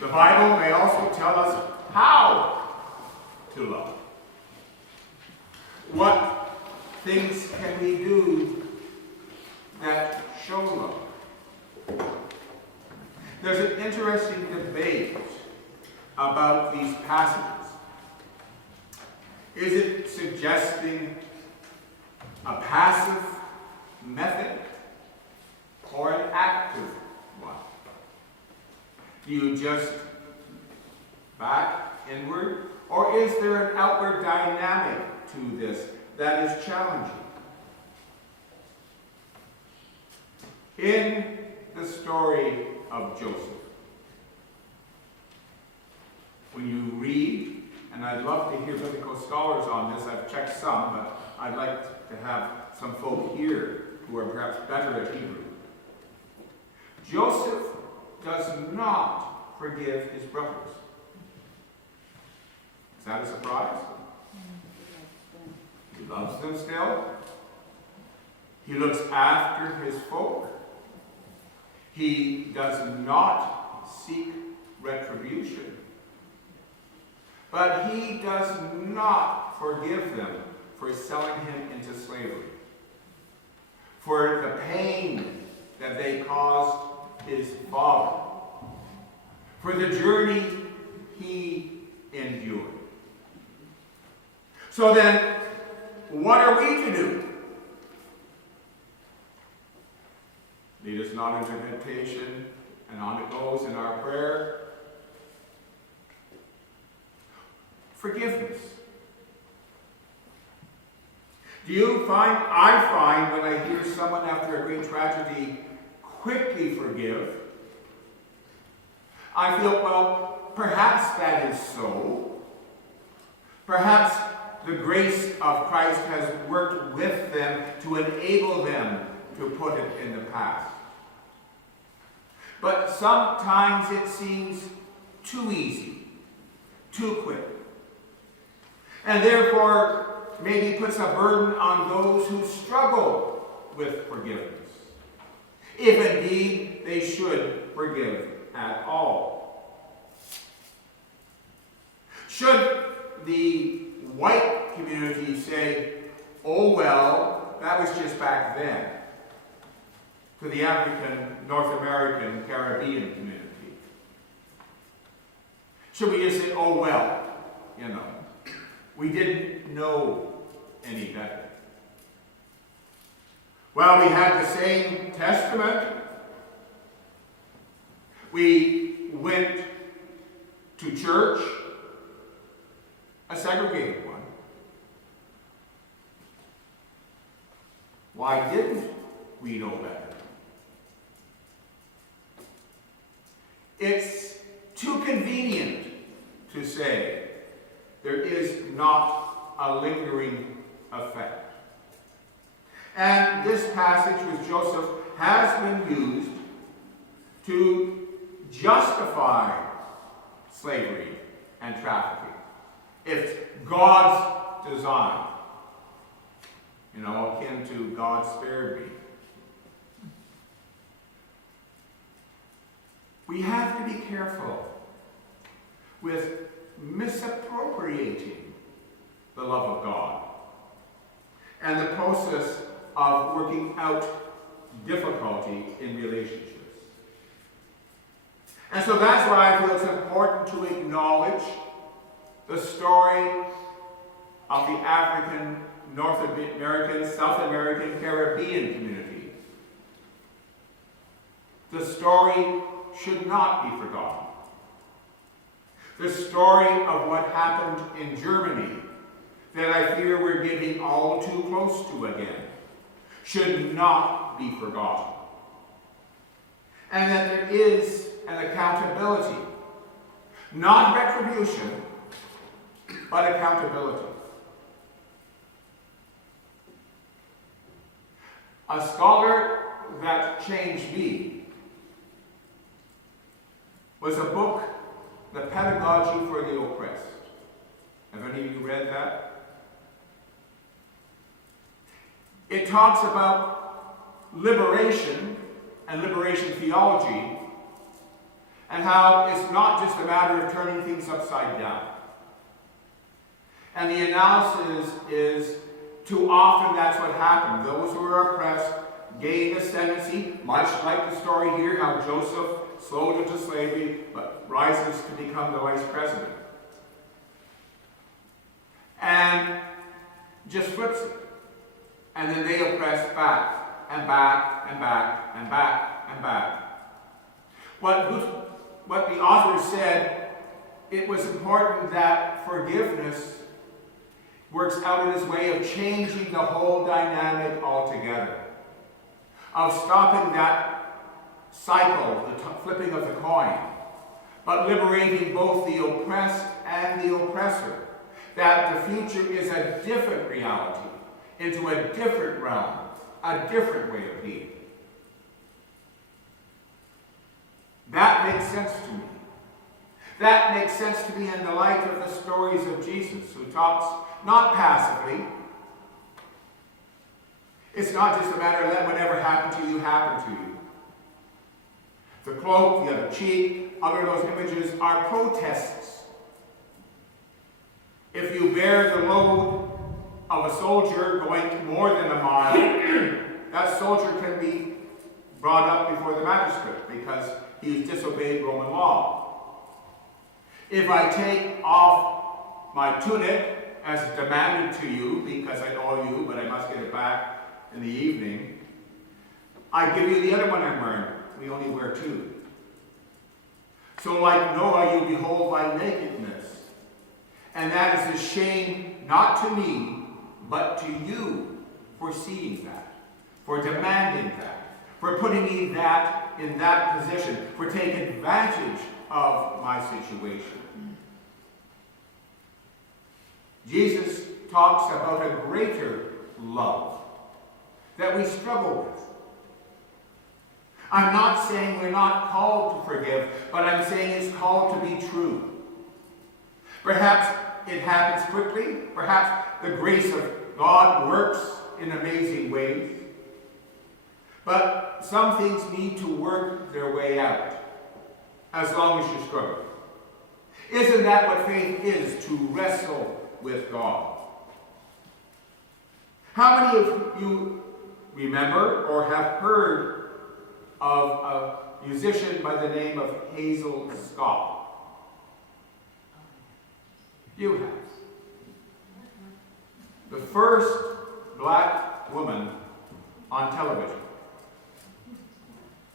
The Bible may also tell us how to love. What things can we do that show love? There's an interesting debate about these passages. Is it suggesting a passive method or an active one? Do you just back inward, or is there an outward dynamic to this that is challenging? In the story of Joseph, when you read, and I'd love to hear biblical scholars on this, I've checked some, but I'd like to have some folk here who are perhaps better at Hebrew. Joseph does not forgive his brothers. Is that a surprise? He loves them still. He looks after his folk. He does not seek retribution. But he does not forgive them for selling him into slavery, for the pain that they caused his father, for the journey he endured. So then, what are we to do? Lead us not into temptation, and on it goes in our prayer. Forgiveness. I find when I hear someone after a great tragedy quickly forgive, I feel, well, perhaps that is so. Perhaps the grace of Christ has worked with them to enable them to put it in the past. But sometimes it seems too easy, too quick, and therefore maybe puts a burden on those who struggle with forgiveness, if indeed they should forgive at all. Should the white community say, oh well, that was just back then, to the African, North American, Caribbean community? Should we just say, oh well, we didn't know any better? Well, we had the same testament. We went to church, a segregated one. Why didn't we know better? It's too convenient to say there is not a lingering effect. And this passage with Joseph has been used to justify slavery and trafficking. It's God's design, akin to God spared me. We have to be careful with misappropriating the love of God and the process of working out difficulty in relationships. And so that's why I feel it's important to acknowledge the story of the African, North American, South American, Caribbean community. The story should not be forgotten. The story of what happened in Germany, that I fear we're getting all too close to again, should not be forgotten. And that there is an accountability, not retribution, but accountability. A scholar that changed me was a book, The Pedagogy for the Oppressed. Have any of you read that? It talks about liberation and liberation theology and how it's not just a matter of turning things upside down. And the analysis is, too often that's what happened. Those who were oppressed gained ascendancy, much like the story here, how Joseph sold into slavery, but rises to become the vice president. And just flips it. And then they oppress back, and back, and back, and back, and back. What the author said, it was important that forgiveness works out in his way of changing the whole dynamic altogether, of stopping that cycle, the flipping of the coin, but liberating both the oppressed and the oppressor, that the future is a different reality, into a different realm, a different way of being. That makes sense to me. That makes sense to me in the light of the stories of Jesus, who talks not passively. It's not just a matter of let whatever happened to you happen to you. The cloak, the other cheek, other of those images are protests. If you bear the load of a soldier going more than a mile, that soldier can be brought up before the magistrate because he's disobeyed Roman law. If I take off my tunic as demanded to you because I owe you, but I must get it back in the evening, I give you the other one I'm wearing. We only wear two. So like Noah, you behold my nakedness. And that is a shame not to me, but to you for seeing that, for demanding that, for putting me in that position, for taking advantage of my situation. Jesus talks about a greater love that we struggle with. I'm not saying we're not called to forgive, but I'm saying it's called to be true. Perhaps it happens quickly. Perhaps the grace of God works in amazing ways. But some things need to work their way out, as long as you struggle. Isn't that what faith is, to wrestle with God? How many of you remember or have heard of a musician by the name of Hazel Scott? You have. The first black woman on television.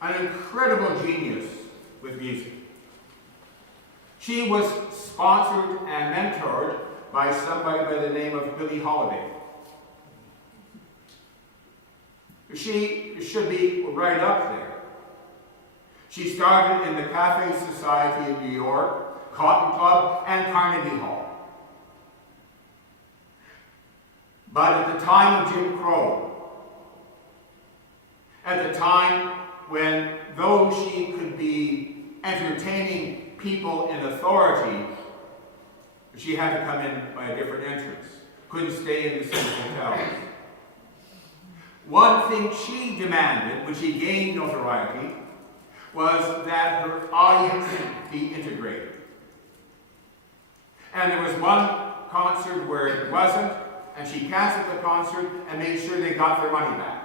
An incredible genius with music. She was sponsored and mentored by somebody by the name of Billie Holiday. She should be right up there. She started in the Cafe Society in New York, Cotton Club, and Carnegie Hall. But at the time of Jim Crow, at the time when, though she could be entertaining people in authority, she had to come in by a different entrance. Couldn't stay in the same hotel. One thing she demanded, when she gained notoriety, was that her audience be integrated. And there was one concert where it wasn't, and she canceled the concert and made sure they got their money back.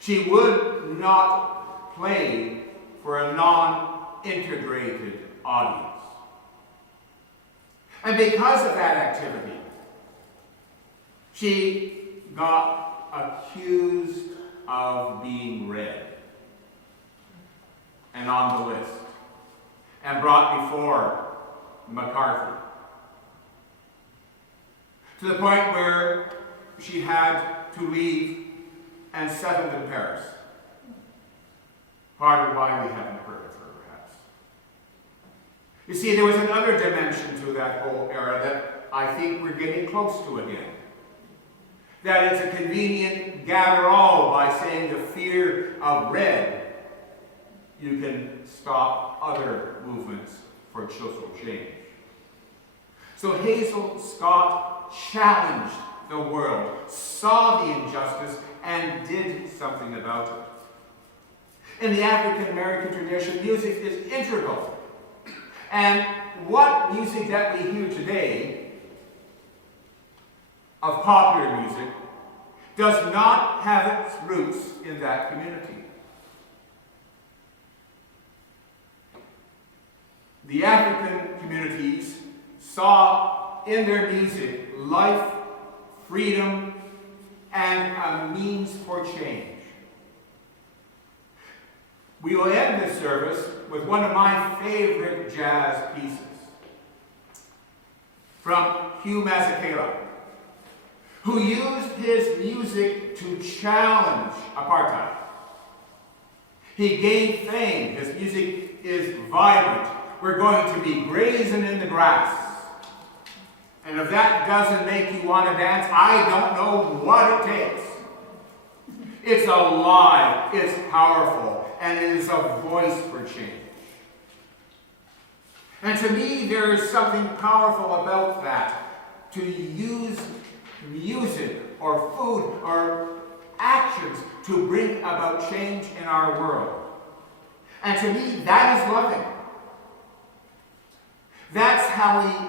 She would not play for a non-integrated audience. And because of that activity, she got accused of being red and on the list and brought before McCarthy, to the point where she had to leave and settled in Paris. Part of why we haven't heard of her, perhaps. You see, there was another dimension to that whole era that I think we're getting close to again. That it's a convenient gather-all by saying the fear of red, you can stop other movements for social change. So Hazel Scott challenged the world, saw the injustice, and did something about In the African American tradition, music is integral. And what music that we hear today, of popular music, does not have its roots in that community. The African communities saw in their music life, freedom, and a means for change. We will end this service with one of my favorite jazz pieces from Hugh Masekela, who used his music to challenge apartheid. He gained fame. His music is vibrant. We're going to be grazing in the grass. And if that doesn't make you want to dance, I don't know what it takes. It's alive, it's powerful, and it is a voice for change. And to me, there is something powerful about that, to use music or food or actions to bring about change in our world. And to me, that is loving. That's how we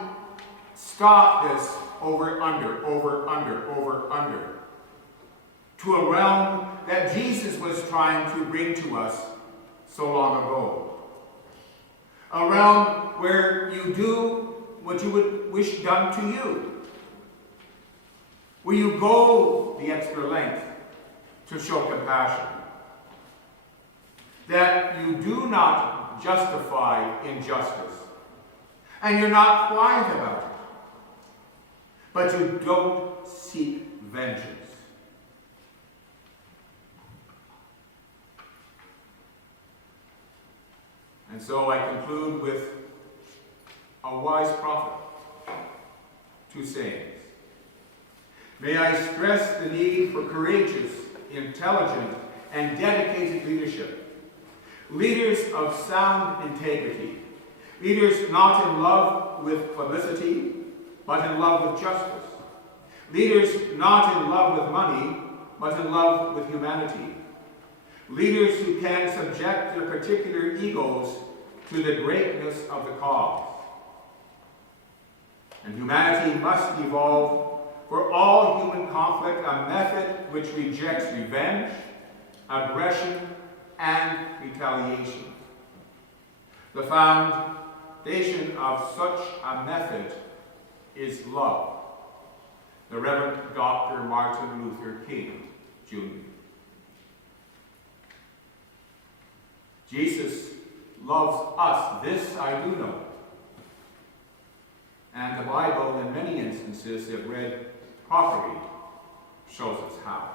stop this over, under, to a realm that Jesus was trying to bring to us so long ago. A realm where you do what you would wish done to you. Where you go the extra length to show compassion. That you do not justify injustice. And you're not quiet about it. But you don't seek vengeance. And so I conclude with a wise prophet, two sayings. May I stress the need for courageous, intelligent, and dedicated leadership. Leaders of sound integrity. Leaders not in love with publicity, but in love with justice. Leaders not in love with money, but in love with humanity. Leaders who can subject their particular egos to the greatness of the cause. And humanity must evolve for all human conflict a method which rejects revenge, aggression, and retaliation. The foundation of such a method is love. The Reverend Dr. Martin Luther King, Jr. Jesus loves us, this I do know. And the Bible, in many instances, if read properly, shows us how.